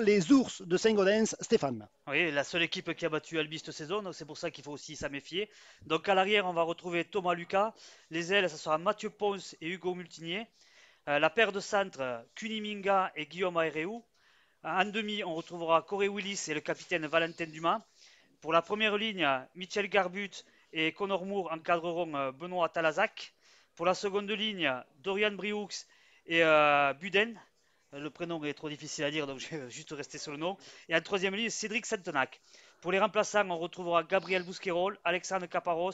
Les ours de Saint-Gaudens, Stéphane. Oui, la seule équipe qui a battu Albi cette saison, donc c'est pour ça qu'il faut aussi s'en méfier. Donc à l'arrière, on va retrouver Thomas Lucas. Les ailes, ça sera Mathieu Ponce et Hugo Multinier. La paire de centre, Kuniminga et Guillaume Aereu. En demi, on retrouvera Corey Willis et le capitaine Valentin Dumas. Pour la première ligne, Michel Garbut et Connor Moore encadreront Benoît Talazac. Pour la seconde ligne, Dorian Brioux et Buden. Le prénom est trop difficile à dire, donc je vais juste rester sur le nom. Et en troisième ligne, Cédric Santenac. Pour les remplaçants, on retrouvera Gabriel Bousquerolles, Alexandre Caparros,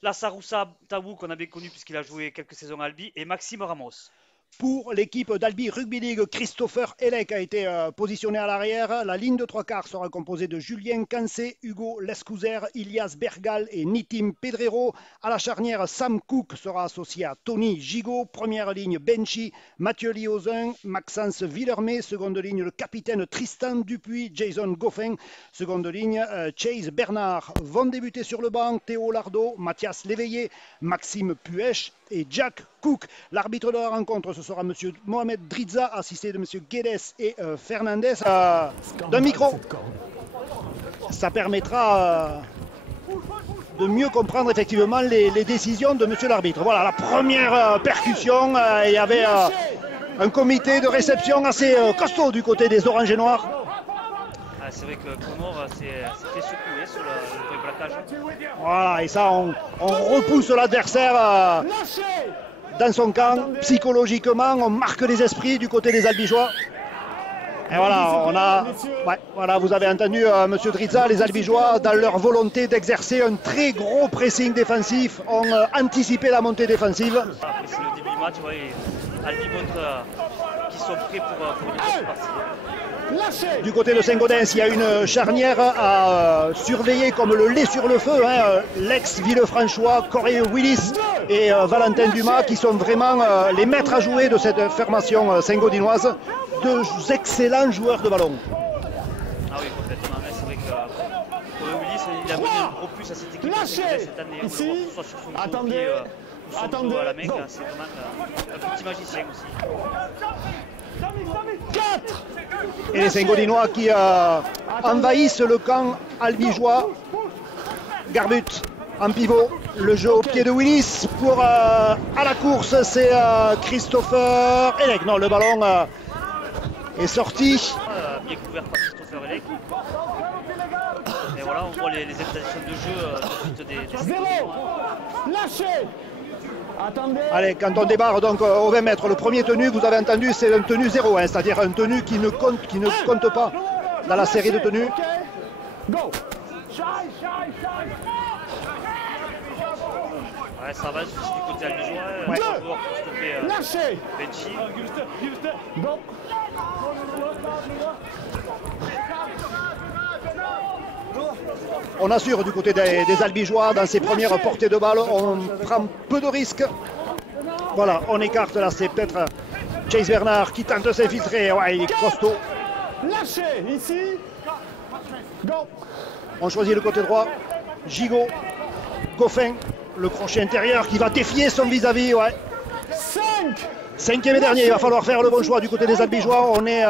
Lassaroussa Tabou, qu'on avait connu puisqu'il a joué quelques saisons à Albi, et Maxime Ramos. Pour l'équipe d'Albi Rugby League, Christopher Elec a été positionné à l'arrière. La ligne de trois quarts sera composée de Julien Cancé, Hugo Lescouzer, Ilias Bergal et Nitim Pedrero. À la charnière, Sam Cook sera associé à Tony Gigot. Première ligne, Benchi, Mathieu Liozin, Maxence Villermé. Seconde ligne, le capitaine Tristan Dupuis, Jason Goffin. Seconde ligne, Chase Bernard. Vont débuter sur le banc Théo Lardo, Mathias Léveillé, Maxime Puech et Jack Cook. L'arbitre de la rencontre, ce sera M. Mohamed Drizza, assisté de M. Guedes et Fernandez. D'un micro, ça permettra de mieux comprendre effectivement les décisions de M. l'arbitre. Voilà, la première percussion, il y avait un comité de réception assez costaud du côté des Oranges et Noirs. C'est vrai que Connor s'est fait secouer sur le point de plaquage. Voilà, et ça, on repousse l'adversaire dans son camp. Psychologiquement, on marque les esprits du côté des Albigeois. Et voilà, voilà, vous avez entendu M. Drizza, les Albigeois, dans leur volonté d'exercer un très gros pressing défensif, ont anticipé la montée défensive. Après, c'est le début du match, ouais, Albi montre qu'ils sont prêts pour une grosse partie. Du côté de Saint-Gaudens, il y a une charnière à surveiller comme le lait sur le feu. L'ex-Villefranchois, Corey Willis et Valentin Dumas, qui sont vraiment les maîtres à jouer de cette formation saint-gaudinoise. Deux excellents joueurs de ballon. Ah oui, complètement. C'est vrai que Corey Willis, il a mis un gros plus à cette équipe cette année. On le voit, soit sur son jeu au pied ou son jeu à la main. C'est vraiment un petit magicien aussi. 4 Et les Saint-Gaudinois qui envahissent le camp albigeois. Garbut en pivot, le jeu au pied de Willis. Pour à la course, c'est Christopher Elec. Non, le ballon est sorti. Bien couvert par Christopher Elec. Et voilà, on voit les intentions de jeu des Saint-Gaudinois. Lâchez. Allez, quand on démarre donc au 20 mètres, le premier tenu, vous avez entendu, c'est un tenu 0, c'est-à-dire un tenu qui ne compte pas dans la série de tenues. Ouais, ça avance aussi du côté albigeois. Ouais. Joueur pour stopper Benchi. On assure du côté des Albigeois dans ces premières portées de balle. On prend peu de risques. Voilà, on écarte là. C'est peut-être Chase Bernard qui tente de s'infiltrer. Ouais, il est costaud. Lâchez ici. On choisit le côté droit. Gigot, Goffin, le crochet intérieur qui va défier son vis-à-vis. Ouais. 5e et dernier, il va falloir faire le bon choix du côté des Albigeois. On est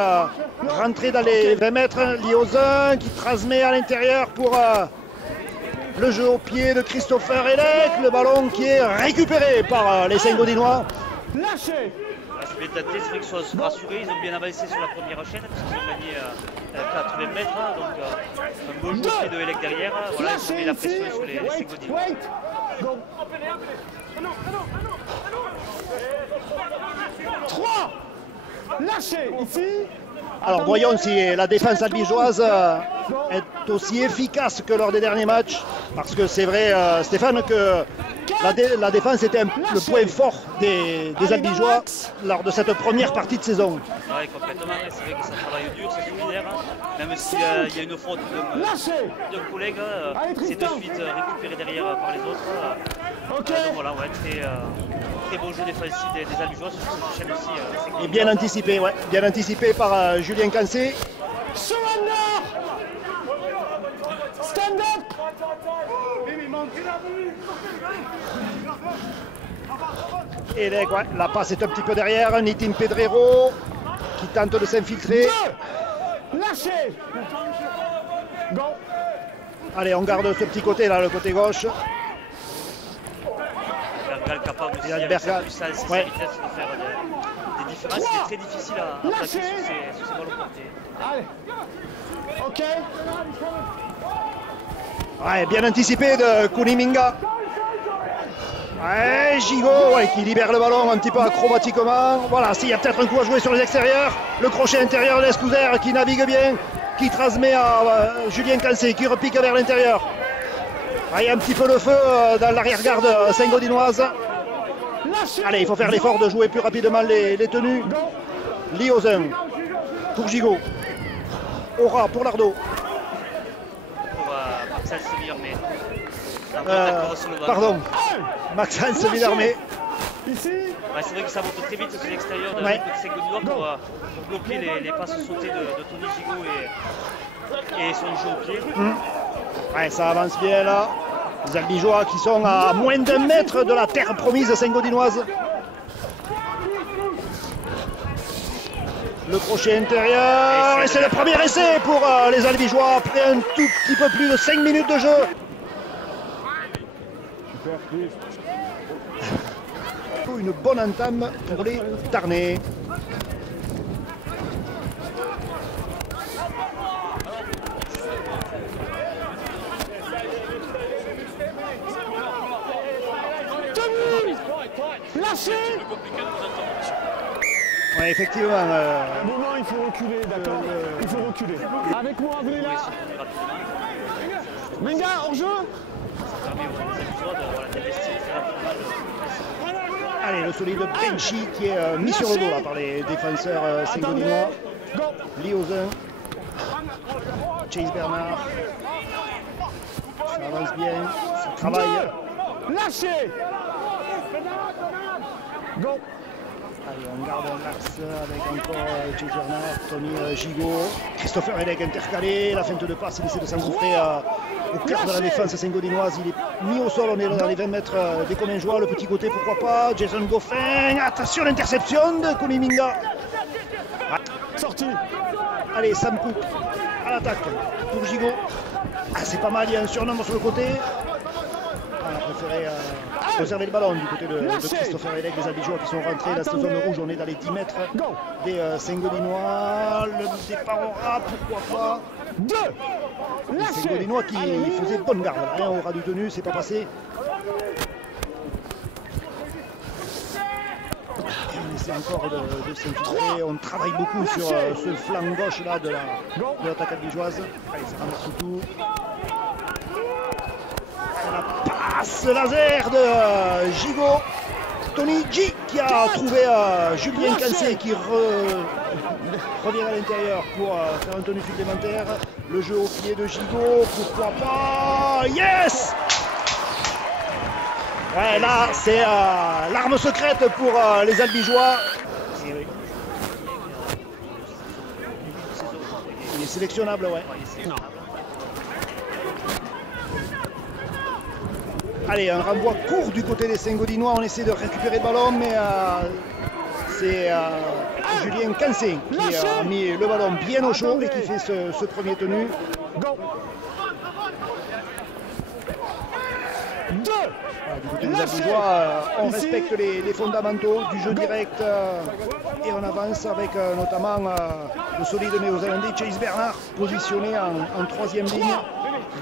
rentré dans les 20 mètres. Liozin qui transmet à l'intérieur pour le jeu au pied de Christopher Elec. Le ballon qui est récupéré par les Saint-Gaudinois. Lâchez. C'est bien tenté, c'est vrai qu'ils sont rassurés. Ils ont bien avancé sur la première chaîne puisqu'ils ont gagné 80 mètres. Donc un beau jeu au pied de Elec derrière. Voilà, ils ont mis la pression sur les Saint-Gaudinois. 3 Lâchez ici. Alors voyons si la défense albigeoise est aussi efficace que lors des derniers matchs. Parce que c'est vrai, Stéphane, que la défense était le point fort des Albigeois lors de cette première partie de saison. Oui, complètement. C'est vrai que ça travaille dur, c'est solidaire. Même s'il y a une faute d'un collègue, c'est de suite récupéré derrière par les autres. Donc voilà, ouais, très beau jeu défensif des Albigeois sur cette chaîne aussi. Et bien anticipé, ouais, bien anticipé par Julien Cancé. Stand up. Et la passe est un petit peu derrière. Nitim Pedrero qui tente de s'infiltrer. Lâchez. Go. Allez, on garde ce petit côté là, le côté gauche. Bergal capable aussi, avec sa puissance, sa vitesse, de faire des différences. Il est très difficile à placer sur ses ballons portés. Allez. Ok. Ouais, bien anticipé de Kuniminga. Ouais, Gigot qui libère le ballon un petit peu acrobatiquement. Voilà, s'il y a peut-être un coup à jouer sur les extérieurs. Le crochet intérieur de Lescouzer qui navigue bien, qui transmet à Julien Cancé, qui repique vers l'intérieur. Il y a un petit peu le feu dans l'arrière-garde saint-gaudinoise. Allez, il faut faire l'effort de jouer plus rapidement les tenues. Liozin pour Gigot. Aura pour Lardo. Pour Maxence Villarmé. Pardon, Maxence Villarmé. Ici. Ouais, c'est vrai que ça monte très vite sur l'extérieur de Saint-Gaudinois pour bloquer les passes sautées de Tony Gigot et son jeu au pied. Ouais, ça avance bien là. Les Albigeois qui sont à moins d'un mètre de la terre promise saint-gaudinoise. Le crochet intérieur. Et c'est le premier essai pour les Albigeois après un tout petit peu plus de 5 minutes de jeu. Une bonne entame pour les Tarnais. Lâchez. Ouais, effectivement. Un moment, il faut reculer, d'accord. Il faut reculer. Avec moi, venez là. Menga, hors jeu. Allez, le solide Benchi qui est mis sur le dos là, par les défenseurs saint-gaudinois. Liozin. Chase Bernard. Ça avance bien, ça travaille. Lâchez. Go. Allez, on garde l'axe avec encore Chase Bernard, Tony Gigot. Christopher Hellec intercalé, la feinte de passe, il essaie de s'engouffrer au cœur de la défense saint-gaudinoise. Il est mis au sol, on est dans les 20 mètres des Comingeois. Le petit côté, pourquoi pas. Jason Goffin, attention, l'interception de Kuniminga. Sorti. Allez, Sam Cook à l'attaque pour Gigot. Ah, c'est pas mal, il y a un surnombre sur le côté. On a préféré conserver le ballon du côté de Christopher Hellec, les Albigeois qui sont rentrés dans cette zone rouge. On est dans les 10 mètres des Saint-Gaudinois. Le départ aura, pourquoi pas. Les Saint-Gaudinois qui faisaient bonne garde. Rien au ras du tenu, c'est pas passé. On essaie encore de s'infiltrer. On travaille beaucoup sur ce flanc gauche là de l'attaque albigeoise. Allez, ça ramasse tout. La passe laser de Gigot. Tony G qui a trouvé Julien Cancé qui revient à l'intérieur pour faire un tenue supplémentaire. Le jeu au pied de Gigot, pourquoi pas. Yes. Ouais, là c'est l'arme secrète pour les Albigeois. Il est sélectionnable, ouais. Allez, un renvoi court du côté des Saint-Gaudinois. On essaie de récupérer le ballon, mais c'est Julien Cancé qui a mis le ballon bien au chaud et qui fait ce premier tenu. Du côté des Albigeois, on respecte les fondamentaux du jeu direct et on avance avec notamment le solide néo-zélandais Chase Bernard positionné en troisième ligne.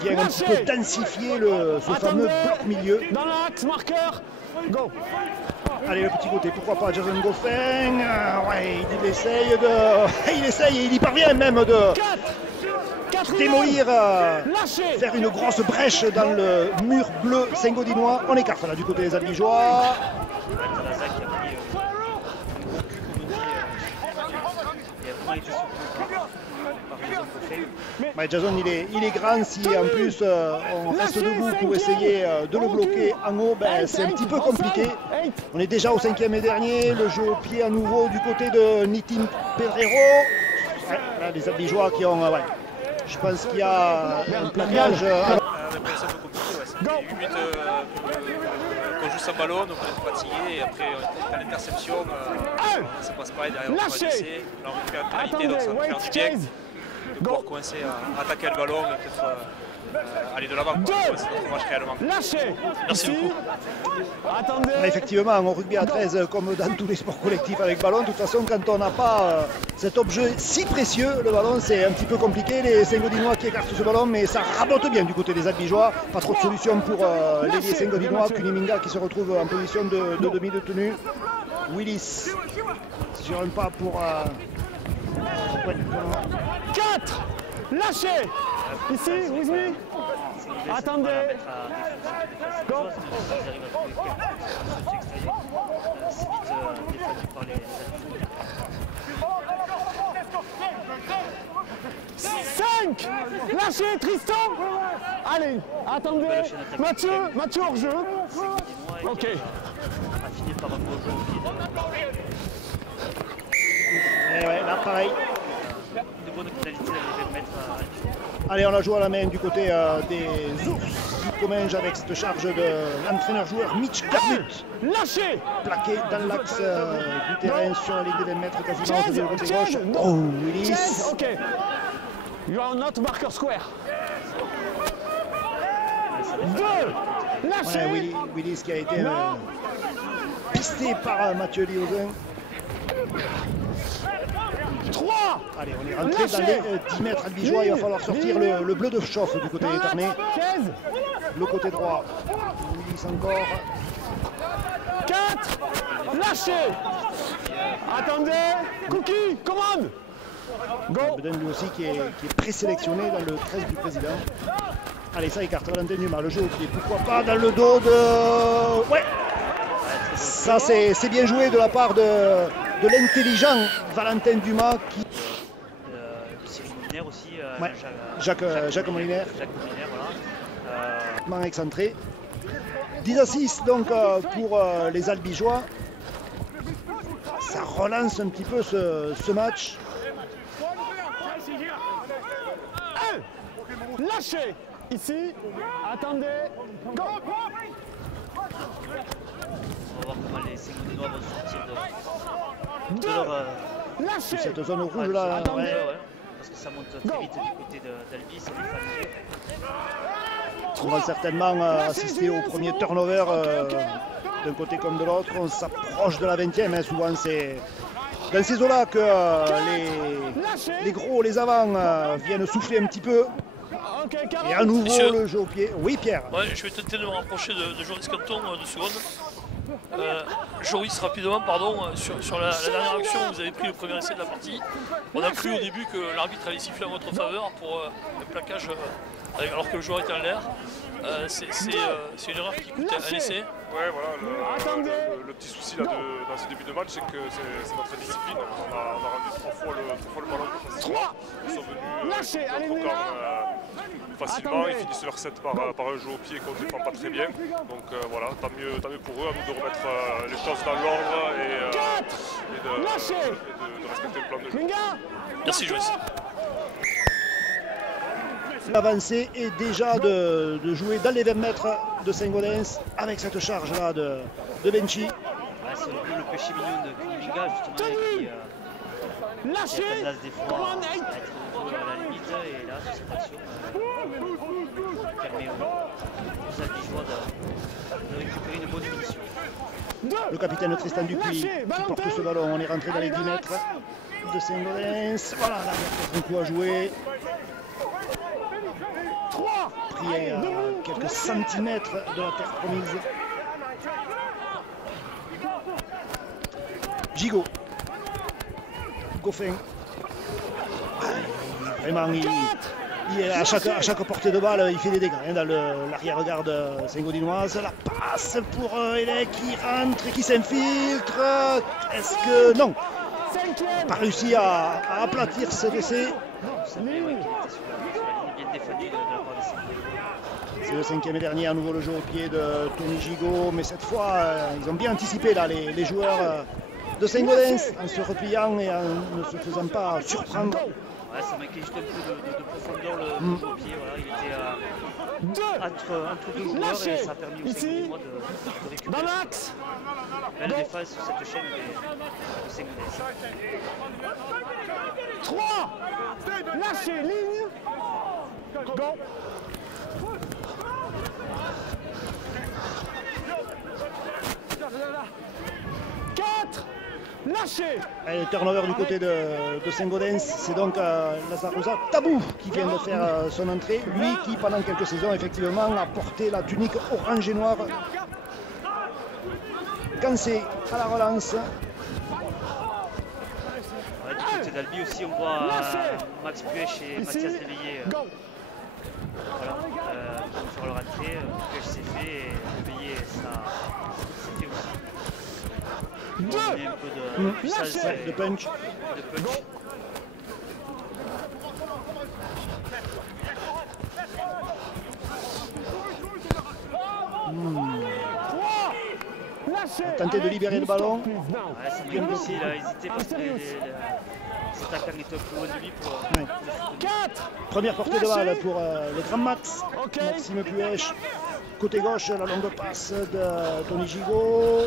Il vient un petit peu densifier ce fameux bloc milieu. Dans l'axe, marqueur. Go. Allez, le petit côté, pourquoi pas Jason Goffin. Ouais, il essaye il essaye et il y parvient même de démolir, faire une grosse brèche dans le mur bleu saint-gaudinois. On écarte là du côté des Albigeois. Ouais, Jason il est grand, si en plus on reste debout pour essayer de le bloquer en haut, ben, c'est un petit peu compliqué. On est déjà au 5e et dernier, le jeu au pied à nouveau du côté de Nitin Pedrero. Ouais, là, les Albigeois qui ont... ouais. Je pense qu'il y a un plaquage. C'est un peu compliqué, ouais. Ça fait 8 minutes qu'on joue sans ballon, donc on est fatigué et après à l'interception, ça passe pas et derrière on va laisser. Là on récupère une pénalité, donc ça va faire du bien. pouvoir coincer, à attaquer le ballon, peut-être aller de l'avant. C'est notre match réellement. Lâchez. Merci beaucoup. Attendez. Effectivement, au rugby à 13, comme dans tous les sports collectifs avec ballon, de toute façon, quand on n'a pas cet objet si précieux, le ballon, c'est un petit peu compliqué. Les Saint-Gaudinois qui écartent ce ballon, mais ça rabote bien du côté des Albigeois. Pas trop de solutions pour l'ailier Saint-Gaudinois. Kuniminga qui se retrouve en position de demi de tenue. Willis sur un pas pour... ouais, 4. Lâchez. Ici, oui. Attendez. Go. Cinq. Lâchez, Tristan. Allez, attendez. Mathieu hors jeu. Ok. Et ouais, là pareil. De bonne pénalité, elle devait mettre Allez, on la joue à la main du côté des ours du Comminges avec cette charge de l'entraîneur-joueur Mitch Garbut. Lâchez. Plaqué dans l'axe du terrain sur la ligne des 20 mètres quasiment sur le côté gauche. Oh, Willis. Ok. You are not marker square. 2. Lâchez. Ouais, Willis qui a été pisté par Mathieu Liozin. 3. Allez, on est rentré dans les 10 mètres albigeois. Il va falloir sortir le bleu de chauffe du côté éterné. 15. Le côté droit. Willis encore. 4. Lâchez. Attendez. Cookie, commande. Go. Bedin lui aussi qui est présélectionné dans le 13 du président. Allez, ça écarte Valentin Dumas, le jeu au pied. Pourquoi pas dans le dos de... Ouais. Ça, c'est bien joué de la part de l'intelligent Valentin Dumas qui... Cyril Molinaire aussi. Ouais. Jacques Molinaire. Voilà. Excentré. 10 assists donc pour les Albigeois. Ça relance un petit peu ce match. Lâchez. Ici. Attendez. Go. On va voir comment les Saint-Gaudinois vont sortir de leur... Lâchez. Cette zone rouge là. Ouais. Parce que ça monte très vite du côté d'Albi, ça les fatigue. On va certainement assister au premier turnover d'un côté comme de l'autre. On s'approche de la 20e, hein. Souvent c'est dans ces eaux-là que les gros, les avants viennent souffler un petit peu. Et à nouveau Monsieur. le jeu au pied. Oui, Pierre. Ouais, je vais tenter de me rapprocher de Joris Canton 2 secondes. Joris, rapidement, pardon, sur la dernière action, vous avez pris le premier essai de la partie. On a cru au début que l'arbitre allait siffler en votre faveur pour le plaquage alors que le joueur était en l'air. C'est une erreur qui coûte un essai. Ouais, voilà, le petit souci là dans ce début de match, c'est que c'est notre discipline. On a rendu trois fois le ballon facilement. Ils sont venus facilement, ils finissent leur set par un jeu au pied qu'on ne défend pas très bien. Donc voilà, tant mieux pour eux, à nous de remettre les choses dans l'ordre et de respecter le plan de jeu. Merci Joris. L'avancée est déjà de jouer dans les 20 mètres de Saint-Gaudens avec cette charge là de Benchi. Ouais, c'est le péché mignon de Kuniminga justement qui a tendance des fois à être à la limite et là sur cette action permet aux Albigeois de récupérer une bonne munition. Le capitaine Tristan Dupuis qui porte ce ballon. On est rentré dans les 10 mètres de Saint-Gaudens. Voilà, là il y a peut-être un coup à jouer. Pris à quelques centimètres de la terre promise. Gigot. Goffin. Vraiment, à chaque portée de balle, il fait des dégâts hein, dans l'arrière-garde saint-gaudinoise. La passe pour Elec qui rentre et qui s'infiltre. Est-ce que... Non. Il n'a pas réussi à aplatir cet essai. C'est le 5e et dernier, à nouveau le jeu au pied de Tony Gigot, mais cette fois ils ont bien anticipé là, les joueurs de Saint-Gaudens en se repliant et en ne se faisant pas surprendre Ouais, ça manquait juste un peu de profondeur le jeu au pied. Voilà, il était entre deux joueurs et ça a permis aux Saint-Gaulois de récupérer. Dans l'axe. Belle défense sur cette chaîne de Saint-Gaudens. 3. Lâchez, ligne. Go. Lâchez. Le turnover du côté de Saint-Gaudens, c'est donc Lazarosa Tabou qui vient de faire son entrée. Lui qui, pendant quelques saisons, effectivement, a porté la tunique orange et noire. Cancé à la relance. Ouais, du côté d'Albi aussi, on voit Max Puech et Mathias Léveillé. Voilà, sur leur entrée. Puech s'est fait et Léveillé s'est fait aussi. On met un peu de puissance de punch. Tenter de libérer le ballon. Ouais, c'est bien aussi, il a hésité parce que les attaquants étaient un peu loin de lui pour le soutenir. Première portée de balle pour le grand Max. Maxime Puech. Côté gauche, la longue passe de Tony Gigot.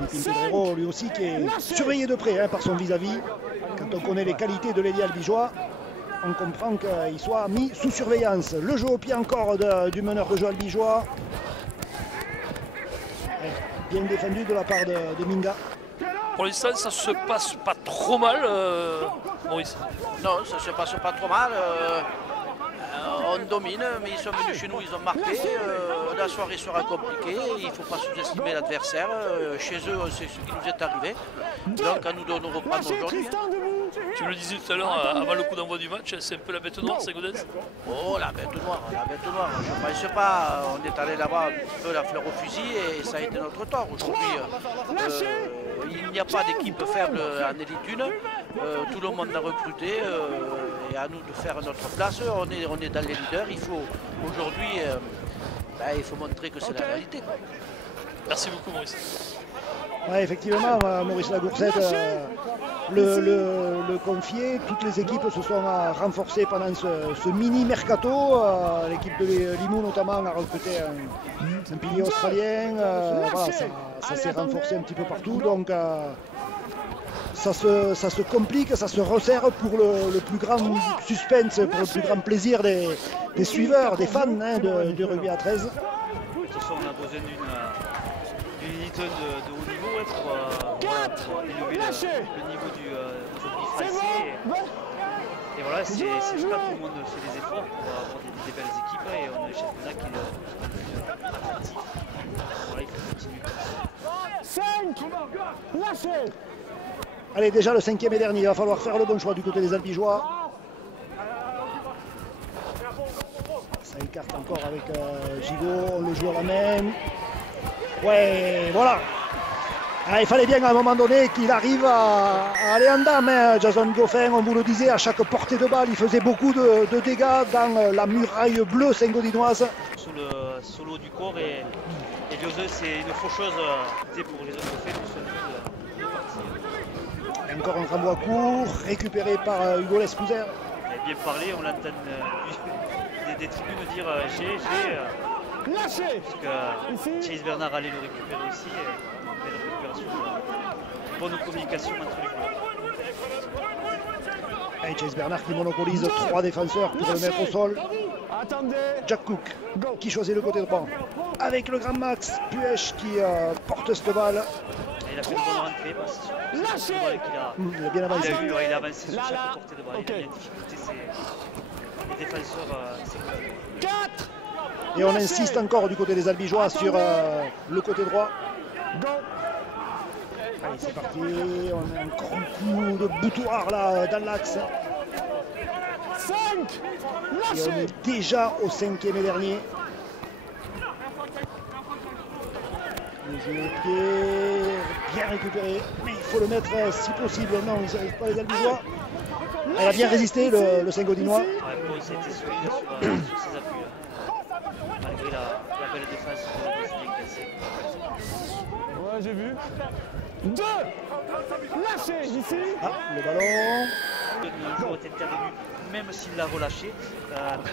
Nitim Pedrero, lui aussi, qui est surveillé de près par son vis-à-vis. Quand on connaît les qualités de l'ailier albigeois, on comprend qu'il soit mis sous surveillance. Le jeu au pied encore du meneur de jeu albigeois. Bien défendu de la part de Minga. Pour l'instant, ça se passe pas trop mal, Maurice. Non, ça se passe pas trop mal. On domine, mais ils sont venus chez nous, ils ont marqué. La soirée sera compliquée, il ne faut pas sous-estimer l'adversaire. Chez eux, c'est ce qui nous est arrivé. Donc à nous de nous reprendre aujourd'hui. Tu me le disais tout à l'heure, avant le coup d'envoi du match, c'est un peu la bête noire, Saint-Gaudens. Oh, la bête noire, la bête noire. Je ne pense pas, on est allé là-bas un peu la fleur au fusil et ça a été notre tort. Aujourd'hui, il n'y a pas d'équipe faible en élite 1. Tout le monde a recruté et à nous de faire notre place. On est dans les leaders. Il faut aujourd'hui, il faut montrer que c'est la réalité. Merci beaucoup, Maurice. Ouais, effectivement, Maurice Lagoursette le confiait. Toutes les équipes se sont renforcées pendant ce mini mercato. L'équipe de Limoux notamment a recruté un pilier australien. Voilà, ça s'est renforcé un petit peu partout. Donc ça se complique, ça se resserre pour le plus grand suspense, pour le plus grand plaisir des suiveurs, des fans de rugby à 13. De toute façon, on a besoin d'une unité de haut niveau pour élever le niveau du rugby français. Et voilà, c'est jusqu'à tout le monde fait des efforts pour avoir des belles équipes et on a le championnat qui est le plus attractif. Voilà, il faut continuer. 5. Lâchez. Allez, déjà le 5e et dernier, il va falloir faire le bon choix du côté des Albigeois. Ça écarte encore avec Gigot, on le joue à la main. Ouais, voilà. Il fallait bien à un moment donné qu'il arrive à aller en dame. Jason Goffin, on vous le disait, à chaque portée de balle, il faisait beaucoup de dégâts dans la muraille bleue saint-gaudinoise. Sous le solo du corps et Liozeux, c'est une faucheuse pour les autres faits de ce de partie. Encore un renvoi court, récupéré par Hugo Lescouser. Il a bien parlé, on l'entend des tribunes dire j'ai. Parce que Chase Bernard allait le récupérer aussi. Et belle récupération, bonne communication entre les joueurs. Chase Bernard qui monopolise 3 défenseurs pour le mettre au sol. Jack Cook qui choisit le côté droit. Avec le grand Max Puech qui porte cette balle. Il a fait une bonne rentrée parce que c'est il a bien avancé. Il a avancé sur chaque portée de balle. Il a bien difficulté les défenseurs. 4. Et on insiste encore du côté des Albigeois sur le côté droit. Allez, c'est parti. On a un grand coup de boutoir là dans l'axe. 5. Et on est déjà au 5e et dernier. Le jeu au pied, bien récupéré. Mais il faut le mettre si possible. Non, ils n'arrivent pas les Albigeois. Elle a bien résisté le Saint-Gaudinois. Ouais, bon, ça a été solide sur ses appuis. Malgré la belle défense de Julien Cassé. Ouais, j'ai vu. 2. Lâchez ici. Le ballon. Le joueur est intervenu même s'il l'a relâché.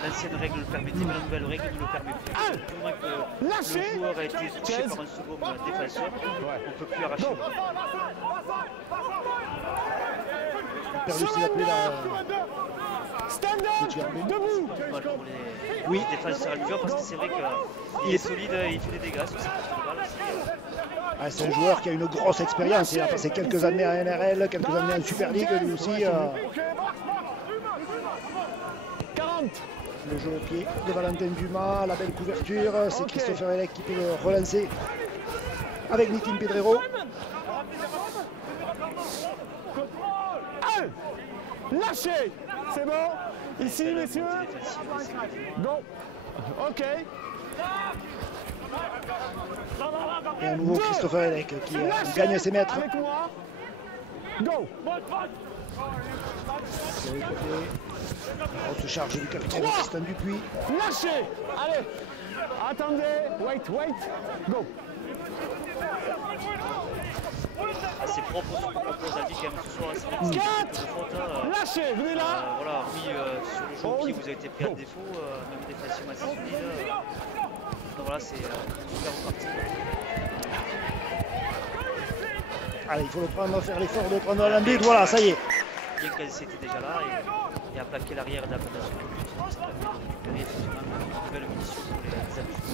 L'ancienne règle le permettait, mais la nouvelle règle ne le permet plus. Du moment que le joueur a été touché par un second défenseur, on ne peut plus arracher. Il a perdu ce qu'il appelait debout. Oui, défenseur albigeois parce que c'est vrai qu'il est solide, il fait des dégâts sur ses postes de balle aussi. C'est un joueur qui a une grosse expérience. Il a passé quelques années en NRL, quelques années en Super League lui aussi. 40. Le jeu au pied de Valentin Dumas, la belle couverture. C'est Christopher Elek qui peut le relancer avec Nitin Pedrero. Lâchez. C'est bon. Ici, messieurs. Go. OK. Et à nouveau Christopher Elek qui gagne ses mètres. Avec moi. Go. On se charge du capitaine Tristan Dupuis. Lâchez. Allez. Attendez. Wait. Go. C'est propre ce qu'on propose à Albi quand même ce soir. 4. Lâchez. Venez là. Voilà, oui, sur le jeu au pied, vous avez été pris à défaut, même défensivement assez solide. Donc voilà, c'est super reparti. Allez, il faut le prendre, faire l'effort de prendre l'arbitre. Voilà, ça y est. Bien qu'elle était déjà là et a plaqué l'arrière d'application de but. Ça permet de récupérer effectivement une nouvelle munition pour les habitués.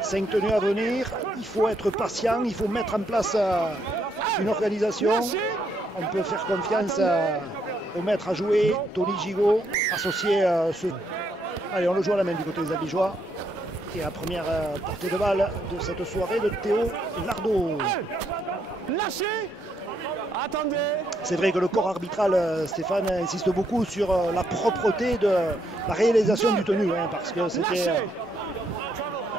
5 tenues à venir. Il faut être patient, il faut mettre en place une organisation. On peut faire confiance au maître à jouer, Tony Gigot, associé Allez, on le joue à la main du côté des Albigeois. Et la première portée de balle de cette soirée de Théo Lardo. Lâchez. Attendez. C'est vrai que le corps arbitral, Stéphane, insiste beaucoup sur la propreté de la réalisation du tenu, hein, parce que c'était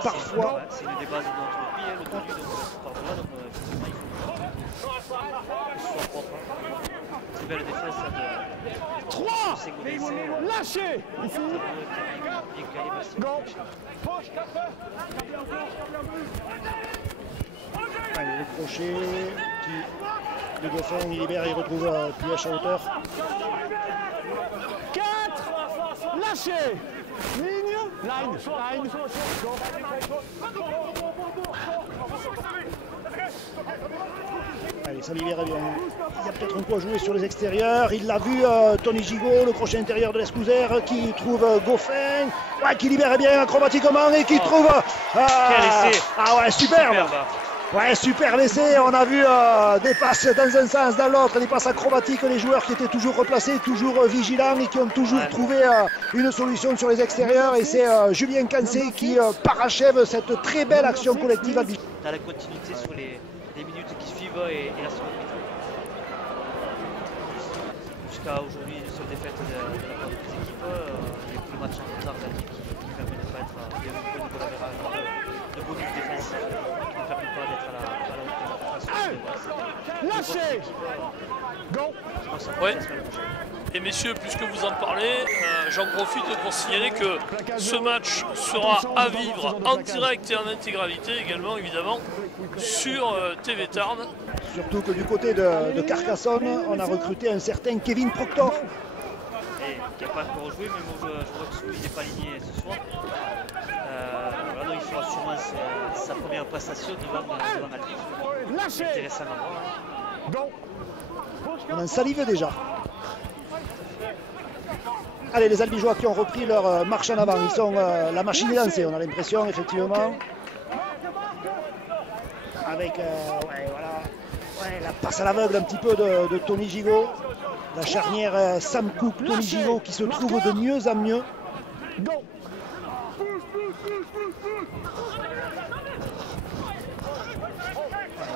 parfois... C'est une des bases de notre pays, le tenu, donc par là, donc effectivement, il faut que ce soit propre. Très belle défense de 3. Lâchez. Ici. Bien calé, merci. Go. Allez, le crochet qui de Goffin, il libère et il retrouve Puech à hauteur. 4. Lâchez. Line. Allez, ça libère bien. Il y a peut-être un coup à jouer sur les extérieurs. Il l'a vu, Tony Gigot, le crochet intérieur de l'Escouser qui trouve Goffin. Ouais, qui libère bien acrobatiquement et qui trouve... Quel essai. Ah ouais, superbe. Ouais, super essai. On a vu des passes dans un sens, dans l'autre, des passes acrobatiques, les joueurs qui étaient toujours replacés, toujours vigilants et qui ont toujours trouvé une solution sur les extérieurs. Et c'est Julien Cancé qui parachève cette très belle action collective. Dans la continuité sur les minutes qui suivent et la seconde mi-temps. Jusqu'à aujourd'hui, une seule défaite de la part des deux équipes. Il y a que le match en retard d'Albi qui permet de ne pas être... Il y a un peu de bonus défensif qui ne permet pas d'être à la hauteur. Lâchez. Go. Ouais. Et messieurs, puisque vous en parlez, j'en profite pour signaler que ce match sera à vivre en direct et en intégralité également, évidemment, sur TV Tarn. Surtout que du côté de Carcassonne, on a recruté un certain Kevin Proctor. Et qui n'a pas encore joué, mais moi je vois que il n'est pas aligné ce soir. Voilà, donc il fera sûrement sa première prestation devant Albi. C'est intéressant à voir. On en salive déjà. Allez, les Albigeois qui ont repris leur marche en avant, ils sont la machine est lancée, on a l'impression effectivement. Avec la passe à l'aveugle un petit peu de Tony Gigot. La charnière Sam Cook, Tony Gigot qui se trouve de mieux en mieux.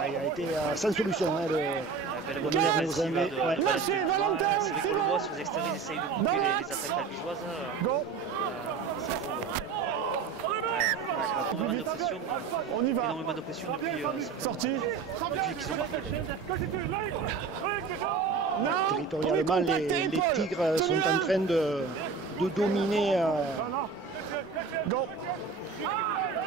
Il a été sans solution. Hein, le numéro 11. C'est vrai qu'on le voit sur les extérieurs, ils essayent de couper les attaques albigeoises. On y va. Énormément de pression depuis qu'ils ont marqué. Territorialement, les Tigres sont en train de dominer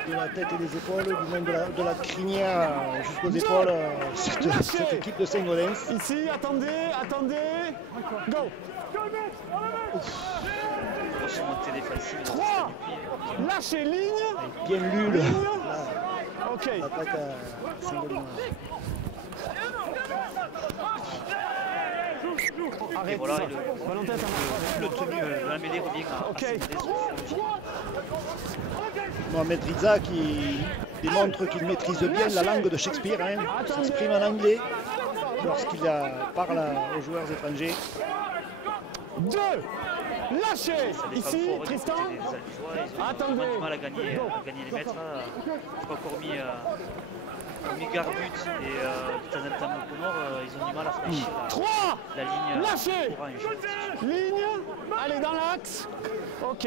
de la tête et des épaules, du moins de la crinière jusqu'aux épaules, cette équipe de Saint-Gaudens. Ici, attendez. Go. Grosse montée défensive. 3. Lâchez, ligne. Bien lul. Ok. L'attaque à Saint-Gaudens. Et voilà, le tenu, la mêlée revient à Mohamed Rizza qui démontre qu'il maîtrise bien la langue de Shakespeare, hein. Il s'exprime en anglais lorsqu'il parle aux joueurs étrangers. 2. Lâchez. Ici, Tristan. Attendez. Ils ont du mal à gagner les mètres. Je crois qu'hormis Garbut et de temps en temps Mokonor, ils ont du mal à franchir la ligne orange. Ligne. Allez dans l'axe. Ok.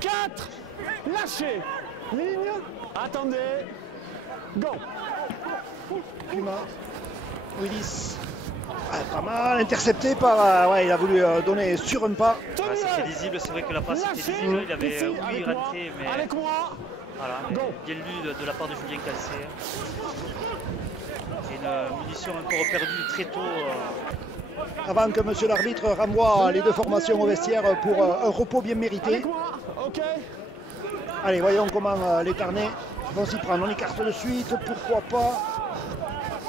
4. Lâchez. Ligne. Attendez. Go. Puma. Willis. Pas mal intercepté par. Ouais, il a voulu donner sur un pas. C'était lisible, c'est vrai que la passe était lisible. Il avait rentré, mais. Avec moi. Voilà, bien lu de la part de Julien Calcé. Et une munition encore perdue très tôt. Avant que monsieur l'arbitre renvoie les deux formations au vestiaire pour un repos bien mérité. Okay. Allez, voyons comment les Tarnais vont s'y prendre. On écarte de suite, pourquoi pas.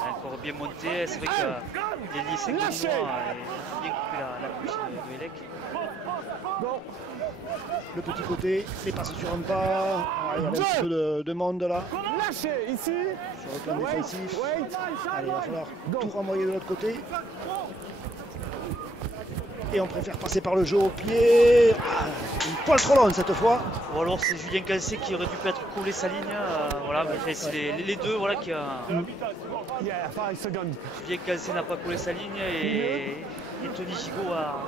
Encore bien monté, c'est vrai que l'Élie Saint-Gaudinois a bien coupé la couche de Hélec. Bon. Le petit côté, les passes sur un pas. Il y a un petit peu de monde là. Lâchez ici. Sur le plan défensif. Allez, il va falloir tout renvoyer de l'autre côté. Et on préfère passer par le jeu au pied. Une poil trop long cette fois. Ou alors c'est Julien Calcé qui aurait dû peut-être coller sa ligne. Voilà, mais c'est les deux voilà, qui a. Julien Calcé n'a pas collé sa ligne et Tony Gigot a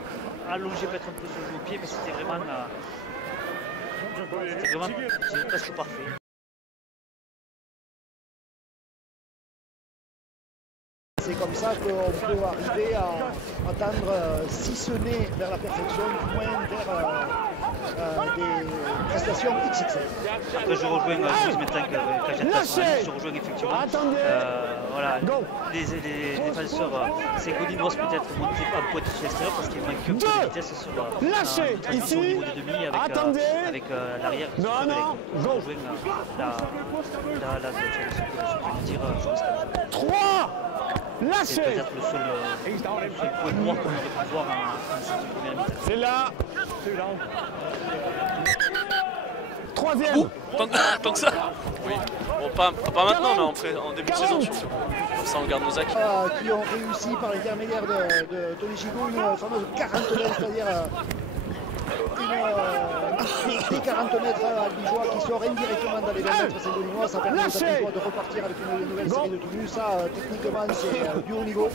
allongé peut-être un peu son jeu au pied, mais c'était vraiment presque parfait. C'est comme ça qu'on peut arriver à atteindre, si ce n'est vers la perfection, du moins vers des prestations XXL. Après je rejoins Louise Métain je rejoins effectivement. Voilà, les défenseurs Saint-Gaudinois peut-être monter un peu de l'extérieur parce qu'il manque un peu de vitesse sur la transition au niveau des demi avec l'arrière. Je rejoins la dire 3. C'est peut-être le seul point noir qu'on aurait pu voir en cette première mi-temps. C'est là. Troisième. Tant que ça. Oui. Bon, pas maintenant, mais en début de saison surtout. Comme ça on garde nos acquis. Qui ont réussi par l'intermédiaire de Tony Gigot une fameuse 40 mètres, c'est-à-dire des 40 mètres albigeois qui sort indirectement dans les 20 mètres Saint-Gaudinois. Ça permet aux albigeois de repartir avec une nouvelle série de tenues. Ça, techniquement, c'est du haut niveau.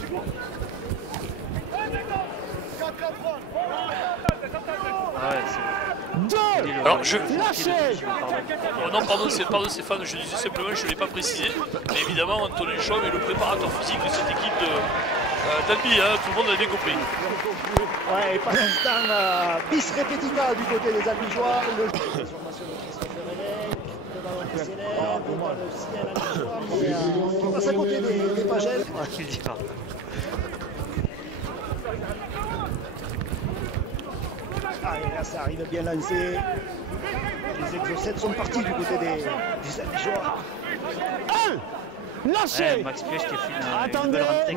Alors je... non pardon Stéphane, je disais simplement, je ne l'ai pas précisé, mais évidemment Antonin Chaume est le préparateur physique de cette équipe d'Albi, hein, tout le monde a bien compris. Ouais, et pas l'instant bis repetita du côté des Albigeois. Le transformation de Christopher Hélec, devant le célèbre, devant le ciel albigeois, mais on passe à côté des Pagels. Qu'il dit pas. Allez, là ça arrive bien lancé. Les exocètes sont partis du côté des Albigeois. Lâchez. Max Piège qui a fait une belle rentrée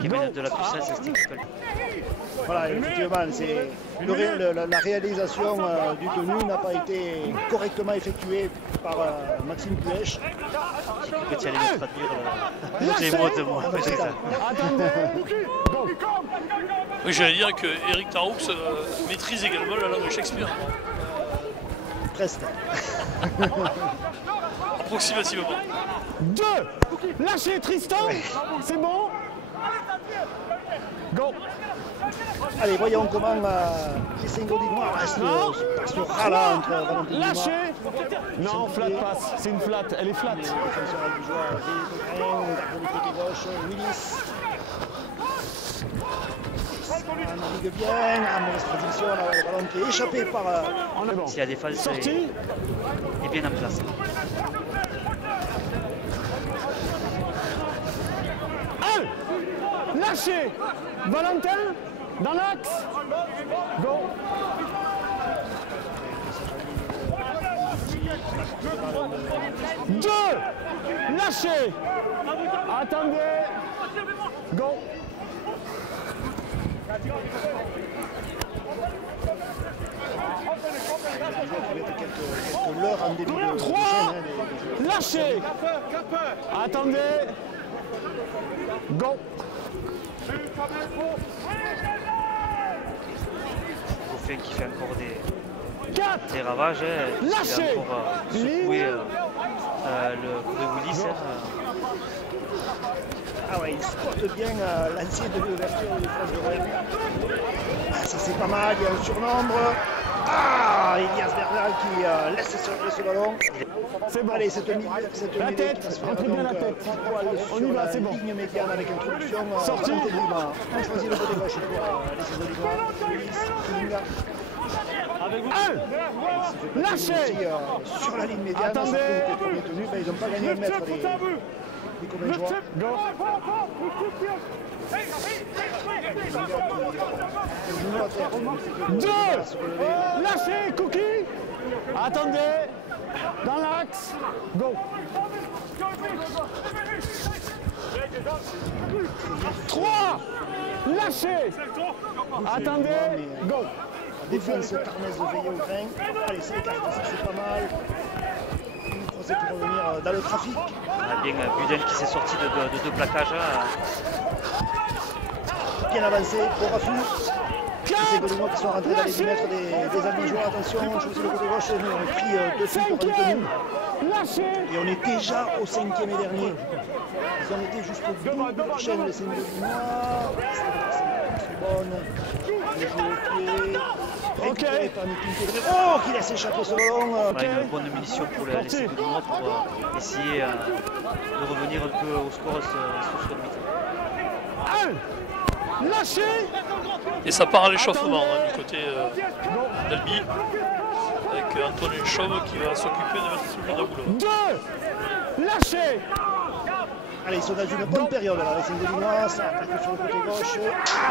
qui amène de la puissance à cette équipe. Voilà, effectivement, la réalisation du tenu n'a pas été correctement effectuée par Maxime Puech. J'ai cru que tu allais me traduire les mots de moi. Oui, j'allais dire que Eric Taroux maîtrise également la langue de Shakespeare. Presque. Approximativement. 2. Lâchez Tristan. C'est bon. Go. Allez, voyons comment les Saint-Gaudinois restent ce ras-là entre Valentin. Lâchez. Non, flat passe. C'est une flat. Elle est flat. Les défenseurs albigeois, Vélicograin, du côté gauche, Willis. navigue bien, en mauvaise position, là, le ballon qui est échappé par... Si la défense est bien en place. Lâchez. Valentin, dans l'axe. Go. Deux. Lâchez. Attendez. Go. Quelques leurres en début de 3. Lâchez. Attendez. Go. Goffin qui fait encore des ravages, qui Lâchez. va encore secouer le Corey Willis. Ah ouais, il spotte bien l'ancien de l'ouverture de France de Rouen. Ah, ça c'est pas mal, il y a un surnombre. Ah, Elias Bergal qui laisse ce ballon. C'est bon. Allez, cette mêlée tête, qui va se faire rentrez bien la tête. pile poil On y sur va, la c'est bon. ligne médiane avec introduction. Sortie. Valentin Lima. On choisit le côté gauche pour laisser Olivia. Luis, Kuninga. Lâchez. Aussi, sur la ligne médiane, Attendez. ça trouve que tenu, ils n'ont pas gagné un mètre les communs joueurs. Deux. Lâchez, Cookie. Attendez. Dans l'axe. Go. 3. Lâchez. Attendez. Go. Défense Tarnès de veiller au grain. Allez, c'est écarté, ça c'est pas mal. Une croisée pour revenir dans le trafic. On a bien Budel qui s'est sorti de deux plaquages. Bien avancé, beau refus. C'est Golinois qui sont rentrés dans les 10 mètres des Albigeois. Attention, je choisis le côté gauche. Nous on est pris dessus pour Anthony. Et on est déjà au 5e et dernier. Ils ont été juste au bout de leur chaîne, les 5 Golinois. C'est bonne. Le jeu au pied. Récupéré par Nitin Pedrero qui laisse échapper ce ballon. Une bonne munition pour laisser Golinois pour essayer de revenir un peu au score sur le mi-temps. Lâchez. Et ça part à l'échauffement du côté d'Albi, avec Antoine Chaume qui va s'occuper de mettre tout le monde à boulot. 2. Lâchez. Allez, ils sont dans une bonne période là, les Saint-Delinois, ça attaque sur le côté gauche.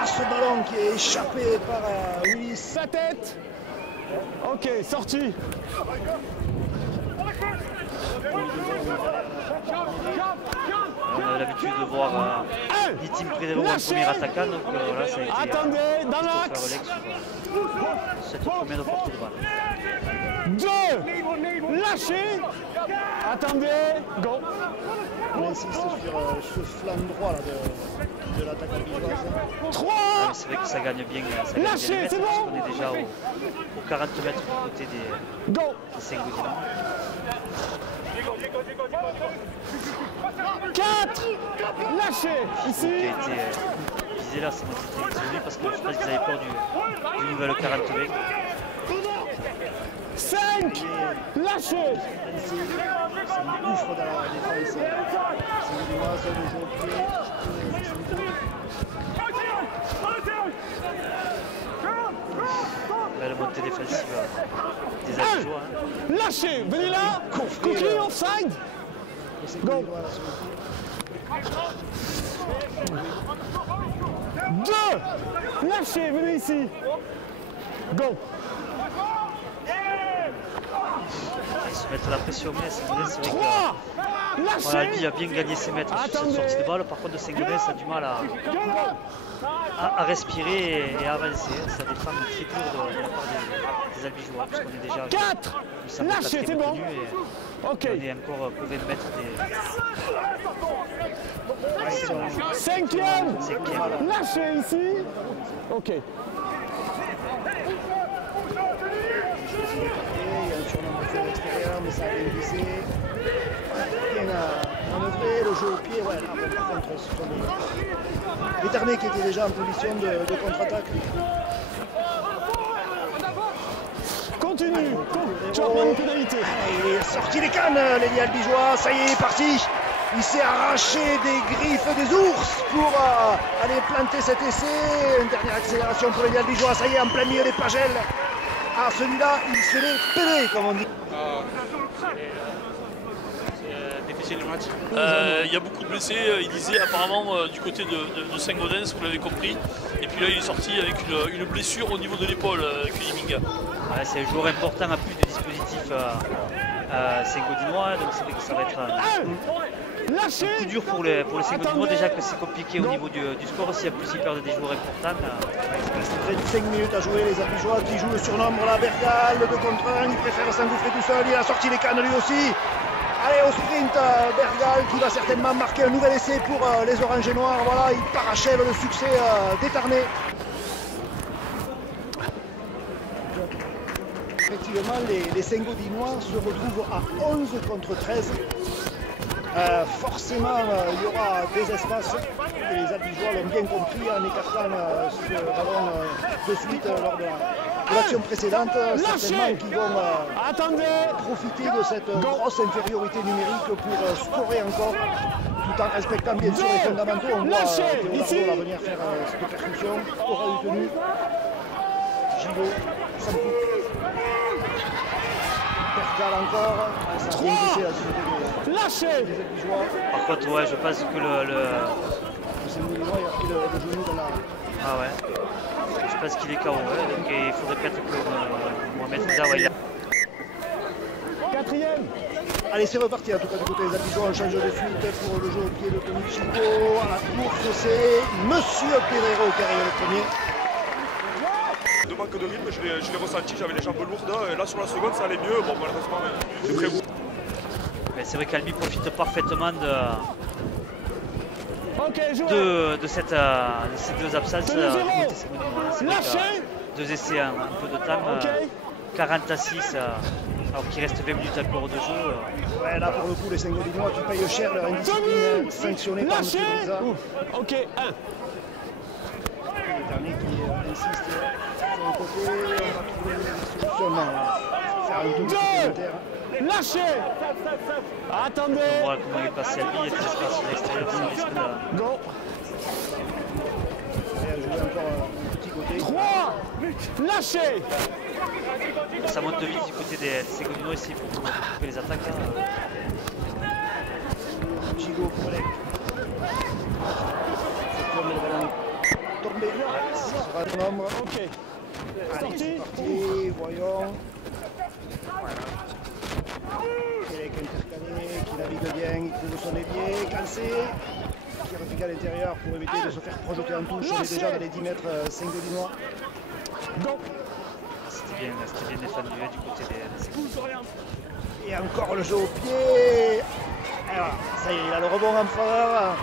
Ah, ce ballon qui est échappé par Willis. Sa tête. Ok, sorti. On a l'habitude de voir Nitin Pedrero en premier attaquant, donc là ça a été attendez, dans l'axe. Cette première portée de balle. 2. Lâchez. Attendez. Go. On insiste sur ce flanc droit là, de l'attaque albigeoise. 3. C'est vrai que ça gagne bien, Lâchez, c'est bon. On est déjà aux 40 mètres du côté des Saint-Gaudin. 4. Lâchez. Ici. Qui a été visé là, c'est très isolé parce que je pense qu'ils avaient peur du nouvel 40 mètres. 5. Lâchez. C'est un gouffre dans la défense. Saint-Delinois, ça le jeu au pied. Là, la montée défensive des Albigeois. Lâchez. Venez là. Cookie offside. Go. 2. Lâchez. Venez ici. Go. Ils se mettent la pression, mais c'est vrai 3. que Albi a bien gagné ses mètres sur cette sortie de balle. Par contre, Saint-Gaudin a du mal à respirer et à avancer. Ça défend très dur de la part des Albigeois, parce qu'on est déjà 4. Lâchez, c'est bon. Ok. On est encore pour 20 mètres des... 5e. Lâchez ici. Ok. Il y a un surnom à l'extérieur, mais ça a bien glissé. Bien manœuvré, le jeu au pied. Ouais, là, par contre, ce sont les Ternais qui étaient déjà en position de contre-attaque. Continue. Tu as pas de pénalité. Il est sorti les cannes, les Albigeois. Ça y est, parti. Il s'est arraché des griffes des ours pour aller planter cet essai. Une dernière accélération pour les Albigeois. Ça y est, en plein milieu des Pagels. Ah, celui-là, il se l'est pelé, comme on dit. Difficile le match. Il y a beaucoup de blessés, il disait apparemment du côté de Saint-Gaudens, vous l'avez compris. Et puis là, il est sorti avec une blessure au niveau de l'épaule, Kuliminga. Ouais, c'est un joueur important à plus de dispositifs Saint-Gaudinois, donc c'est vrai que ça va être un coup dur pour les Saint-Gaudinois. Déjà que c'est compliqué au niveau du score, s'il y a plus ils perdent des joueurs importants. Il reste 25 minutes à jouer, les Albigeois qui jouent le surnombre, la Bergal, 2 contre 1, il préfère s'engouffrer tout seul, il a sorti les cannes lui aussi. Allez, au sprint, Bergal qui va certainement marquer un nouvel essai pour les Oranges et Noirs. Voilà, il parachève le succès d'Étarné. Effectivement, les Saint-Gaudinois se retrouvent à 11 contre 13. Forcément, il y aura des espaces. Et les Albigeois l'ont bien compris en écartant ce ballon de suite lors de l'action précédente. Certainement qu'ils vont profiter de cette grosse infériorité numérique pour scorer encore, tout en respectant bien sûr les fondamentaux. On voit Théodardo va venir faire cette percussion. Aura eu tenu. Gilot, ça me coupe. Bergal encore. Ça a bien glissé là, Lâchez. Par contre, ouais, je pense que le Saint-Gaudinois, il a pris le genou dans la... Ah ouais. Je pense qu'il est KO, ouais, donc il faudrait peut-être que Mohamed Reza, ouais, il a... Quatrième. Allez, c'est reparti en tout cas du côté des Albigeois. On change de suite pour le jeu au pied de Tony Chico. À la course, c'est Monsieur Pedrero qui arrive le premier. De manque de rythme, je l'ai ressenti, j'avais les jambes lourdes. Et là sur la seconde, ça allait mieux. Bon, malheureusement, j'ai prévu. Mais c'est vrai qu'Albi profite parfaitement de ces deux absences. C'est vrai que 2 essais en peu de temps, 40-6, alors qu'il reste 20 minutes encore de jeu. Ouais, là pour le coup, les Saint-Gaudinois qui payent cher leur indiscipline sanctionnée par M. Reza. Ok, 1. Le dernier qui insiste sur le côté, on va trouver une solution. Non, faire un tour supplémentaire. Lâchez. Attendez. On voit comment il est passé à lui, il y a des espaces sur l'extérieur, ça risque de... Go. Et à jouer encore un petit côté. 3. Lâchez. Ça monte vite du côté des Saint-Gaudinois ici pour couper les attaques. Gigo Polek. Tombé. Ce sera le nombre. Ok. Allez, c'est parti. Voyons. Polek intercalé, qui navigue bien, il trouve son évier. Cancé. Qui repique à l'intérieur pour éviter de se faire projeter en touche. On est déjà dans les 10 mètres Saint-Gaudinois. C'était bien défendu du côté des Saint-Gaudinois. Et encore le jeu au pied. Et voilà, ça y est, il a le rebond en faveur.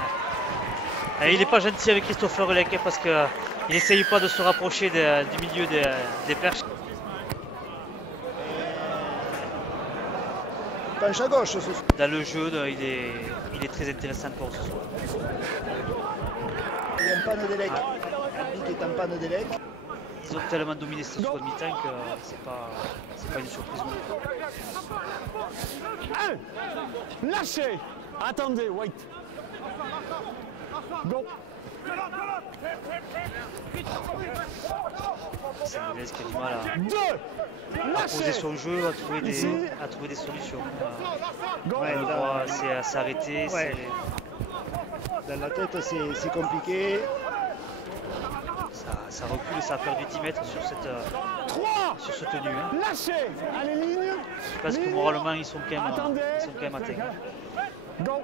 Il n'est pas gentil avec Christopher Elek parce qu'il n'essaye pas de se rapprocher du milieu des perches. Il penche à gauche ce soir. Dans le jeu, il est très intéressant pour ce soir. Il est en panne d'Elek. Albi est en panne d'Elek. Ils ont tellement dominé ce soir de mi-temps que c'est pas une surprise. 1. Lâchez. Attendez, wait. Go. C'est Menez qui a du mal à poser son jeu, à trouver des solutions. Ouais, c'est à s'arrêter. Ouais. Dans la tête, c'est compliqué. Ça recule, ça a perdu 10 mètres sur ce tenue. Hein. Lâchez. Allez, ligne. Je pense que moralement, ils sont quand même atteints. Go.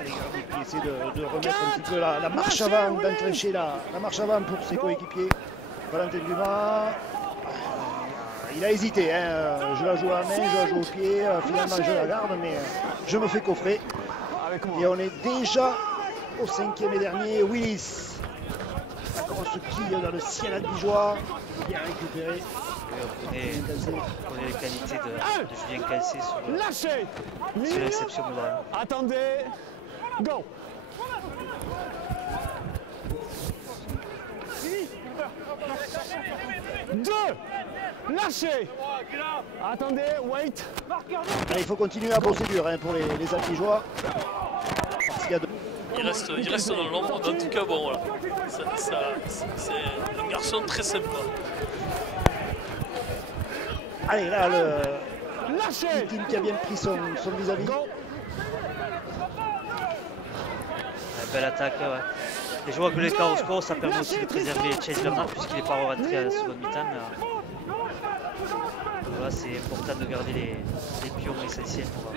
Allez, Garbi qui essaie de remettre un petit peu la marche avant, d'enclencher la marche avant pour ses coéquipiers. Valentin Dumas, il a hésité, hein. Je la joue à la main, je la joue au pied, finalement je la garde, mais je me fais coffrer. Et on est déjà au 5e et dernier. Willis, la grosse quille dans le ciel albigeois, bien récupéré. On connaît les qualités de Julien Cancé sur l'exception moderne. Attendez. Go. Deux. Lâchez. Attendez, wait. Allez, il faut continuer à bosser dur hein, pour les Albigeois. Il reste dans l'ombre, en tout cas, bon voilà. C'est un garçon très sympa. Allez, là, le team qui a bien pris son vis-à-vis. Belle attaque, ouais. Et je vois que l'écart au score, ça permet aussi de préserver Chase Bernard puisqu'il n'est pas rentré à la seconde mi-temps. Voilà, c'est important de garder les pions essentiels pour.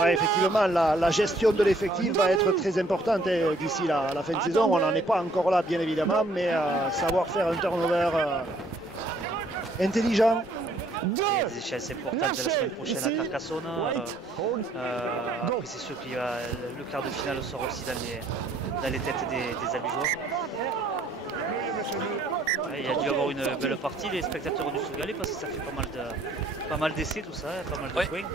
Ouais, effectivement, la gestion de l'effectif va être très importante d'ici la fin de saison. On n'en est pas encore là, bien évidemment, mais savoir faire un turnover intelligent. Il y a des échéances importantes de la semaine prochaine à Carcassonne. Après, c'est sûr qu'il y a le quart de finale sera aussi dans les têtes des Albigeois. Il y a dû y avoir une belle partie, les spectateurs ont dû se régaler parce que ça fait pas mal d'essais, tout ça, pas mal de points.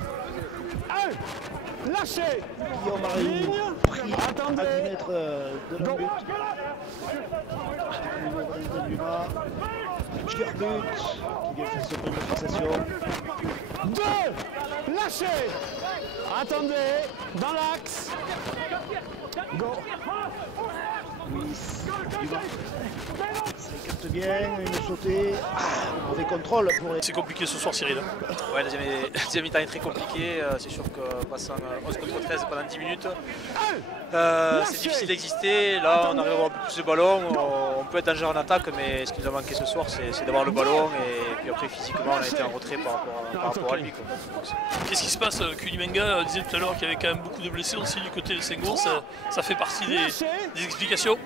Lâchez. Guillaume Marie pris à 10 mètres de la but. Schkerbut qui vient faire ce point de fixation. 2. Lâchez. Attendez, dans l'axe. Go. Ça capte bien, une sautée. Mauvais contrôle pour les... C'est compliqué ce soir, Cyril. Ouais, la deuxième mi-temps est très compliqué. C'est sûr que passant 11 contre 13 pendant 10 minutes, c'est difficile d'exister. Là, on arrive à avoir un peu plus de ballon. On peut être dangereux en attaque, mais ce qui nous a manqué ce soir, c'est d'avoir le ballon. Et puis après, physiquement, on a été en retrait par rapport à lui. Qu'est-ce qui se passe? Kulimenga disait tout à l'heure qu'il y avait quand même beaucoup de blessés aussi du côté de Senghor. Ça fait partie des explications?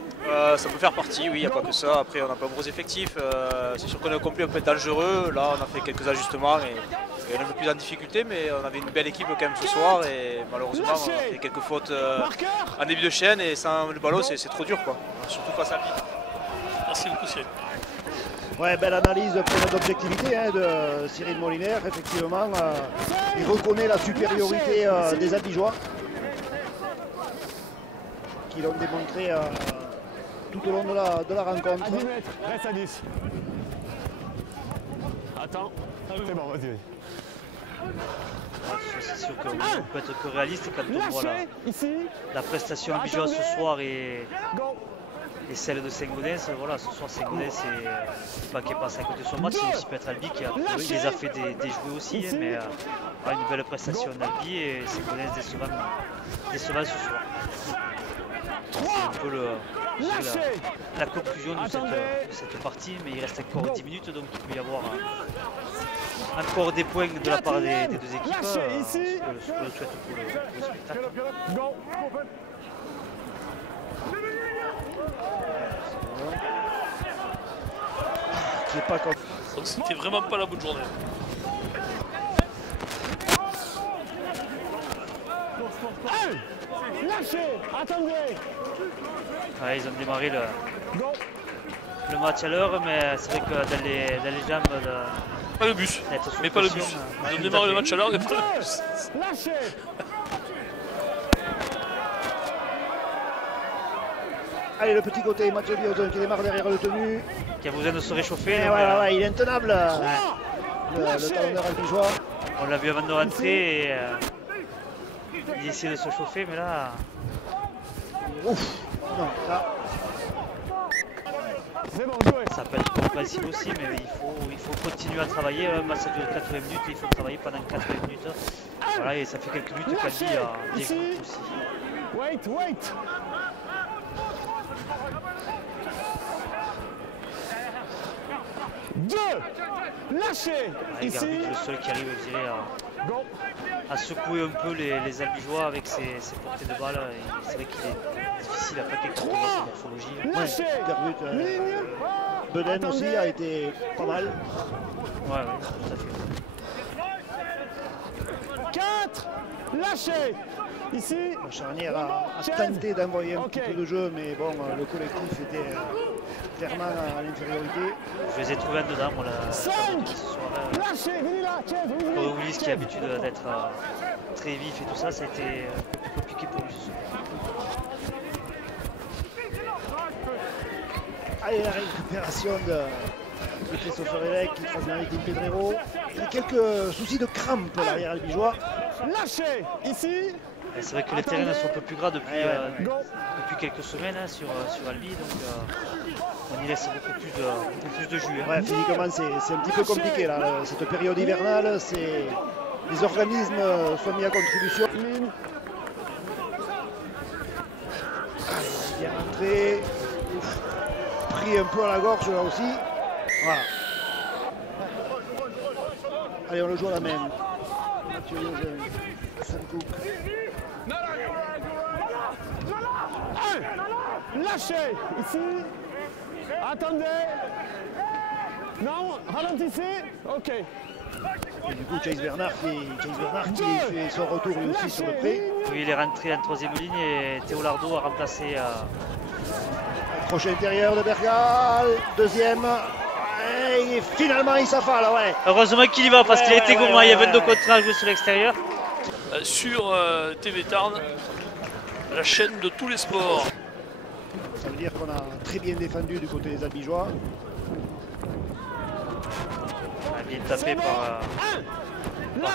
Ça peut faire partie, oui, il n'y a pas que ça. Après, on n'a pas un gros effectif. C'est sûr qu'on est complet, on peut être dangereux. Là, on a fait quelques ajustements et on est un peu plus en difficulté, mais on avait une belle équipe quand même ce soir. Et malheureusement, on a fait quelques fautes en début de chaîne et sans le ballon, c'est trop dur, quoi. Surtout face à lui. Merci beaucoup, Cyril. Ouais, belle analyse d'objectivité hein, de Cyril Moliner. Effectivement, il reconnaît la supériorité des Albigeois qui l'ont démontré tout au long de la rencontre. À 10 mètres, reste à 10. Attends, c'est bon, vas-y. C'est sûr qu'on peut être que réaliste quand on voit la prestation albigeoise ce soir et celle de Sengonès. Voilà, ce soir Sengonès c'est pas qu'il passe à côté de son match, c'est aussi peut-être Albi qui les a fait déjouer aussi, mais une belle prestation d'Albi et Sengonès décevant ce soir. C'est un peu la conclusion de cette partie, mais il reste encore 10 minutes, donc il peut y avoir encore des points de la part des deux équipes, ce que je souhaite pour le spectacle. Donc c'était vraiment pas la bonne journée. Lâchez, attendez. Ouais, ils ont démarré le match à l'heure, mais c'est vrai que dans les jambes pas le bus, mais pas le bus. Ils ont démarré le match à l'heure et pas le bus. Lâchez. Allez, le petit côté, Mathieu Liozon qui démarre derrière le tenu. Qui a besoin de se réchauffer. Ouais, il est intenable. Le talonneur albigeois. On l'a vu avant de rentrer et il essaie de se chauffer, mais là. Ouf. Non, là. C'est bon, joué. Ça peut être compréhensible aussi, mais il faut continuer à travailler. Un match dure 80 minutes, il faut travailler pendant 80 minutes. Voilà, et ça fait quelques minutes qu'Albi a des groupes aussi. Wait. Deux. Lâchez. Garbut est le seul qui arrive, je dirais, à secouer un peu les Albigeois avec ses portées de balle. C'est vrai qu'il est difficile à plaquer quand on voit sa morphologie. Lâchez. Garbut, Beden aussi a été pas mal. Ouais, tout à fait. 4. Lâchez. Ici. La charnière a tenté d'envoyer un petit peu de jeu, mais bon, le collectif était clairement à l'infériorité. Je les ai trouvés en dedans, moi, ce soir. Lâchez, venez là, Pour Willis qui a l'habitude d'être très vif et tout ça, ça a été un peu plus compliqué pour lui ce soir. Allez, la récupération de Christopher Elek qui transmet à Nitim Pedrero. Il y a quelques soucis de crampes l'arrière albigeois. Lâchez ici. C'est vrai que les terrains sont un peu plus gras depuis quelques semaines hein, sur Albi, donc on y laisse beaucoup plus de jus. Hein. Ouais, physiquement c'est un petit peu compliqué là, cette période hivernale, les organismes sont mis à contribution. Bien rentré, pris un peu à la gorge là aussi. Voilà. Allez, on le joue à la main. Mathieu Yogen, Sam Cook. Lâchez ici. Attendez. Non, ralentissez. Ok. Et du coup, Chase Bernard qui fait son retour lui aussi sur le pré. Oui, il est rentré en troisième ligne et Théo Lardot a remplacé. Crochet intérieur de Bergal, deuxième. Et finalement, il s'affale, ouais. Heureusement qu'il y va parce qu'il a été gourmand. Il y a 22 contrats à jouer sur l'extérieur. Sur TV Tarn, la chaîne de tous les sports. Ça veut dire qu'on a très bien défendu du côté des Albigeois. Bien tapé par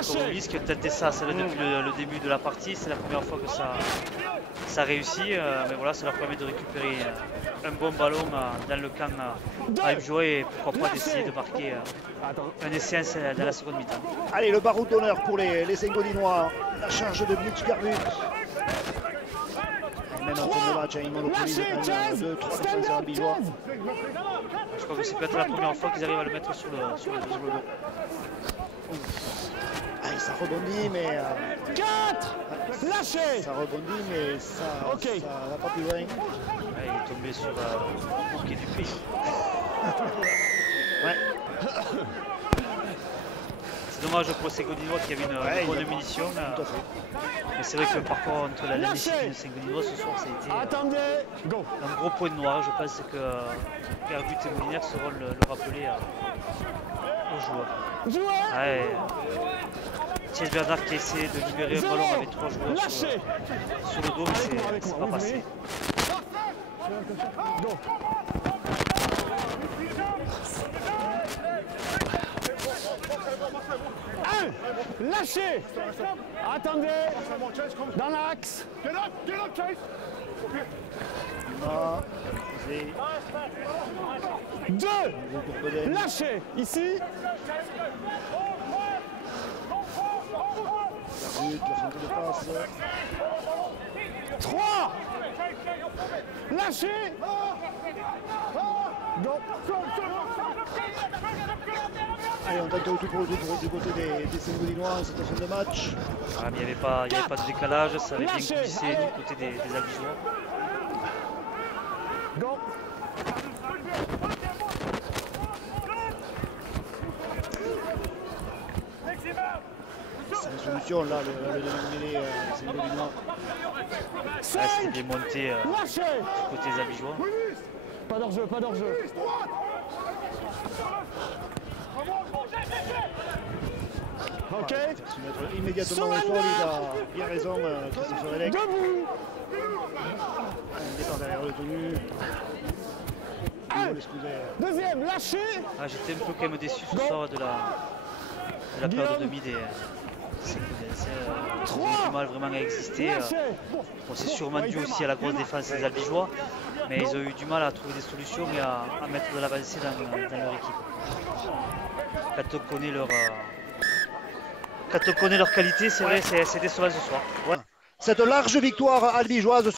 Kouroulis qui a tenté ça depuis le début de la partie. C'est la première fois que ça réussit. Mais voilà, ça leur permet de récupérer un bon ballon dans le camp albigeois et pourquoi pas d'essayer de marquer un essai dans la seconde mi-temps. Allez, le baroud d'honneur pour les Saint-Gaudinois. La charge de Mitch Garbut. Même en fin de match, il monopolise 2-3 défenseurs albigeois. Je crois que c'est peut-être la première fois qu'ils arrivent à le mettre sur le dos. Allez, ça rebondit, mais... 4. Lâchez. Ça rebondit, mais ça va pas plus loin. Ouais, il est tombé sur le bouquet du pays. Ouais. C'est dommage pour ces Gaudinois qui avaient une bonne munition. Mais c'est vrai que par contre, la discipline de Saint-Gaudinois ce soir, ça a été un gros point noir. Je pense que Garbut et Molinaire sauront le rappeler aux joueurs. Ouais. Chase Bernard qui a essayé de libérer un ballon avec 3 joueurs sur le dos, mais c'est pas passé. Lâchez. Attendez. Dans l'axe. 2. Lâchez. Ici. La fin de passe. 3. Lâchez. Allez, on tente tout pour du côté des Saint-Gaudinois en cette fin de match. Ah, mais il n'y avait pas de décalage, ça avait bien glissé du côté des Albigeois. C'est une solution là, le dénommé Saint-Gaudinois. C'était bien monté du côté des Albigeois. Pas d'hors-jeu, pas d'hors-jeu. Ok. Se mettre immédiatement au sol, il a bien raison, Christopher Elek. Un départ derrière le tenu. Deuxième, lâché. J'étais un peu quand même déçu ce soir de la période de demi des ils ont du mal vraiment à exister. Bon, c'est sûrement dû aussi à la grosse défense des Albigeois, mais ils ont eu du mal à trouver des solutions et à mettre de l'avancée dans leur équipe. Quand on connaît leur qualité, c'est vrai, c'est décevant ce soir. Ouais. Cette large victoire albigeoise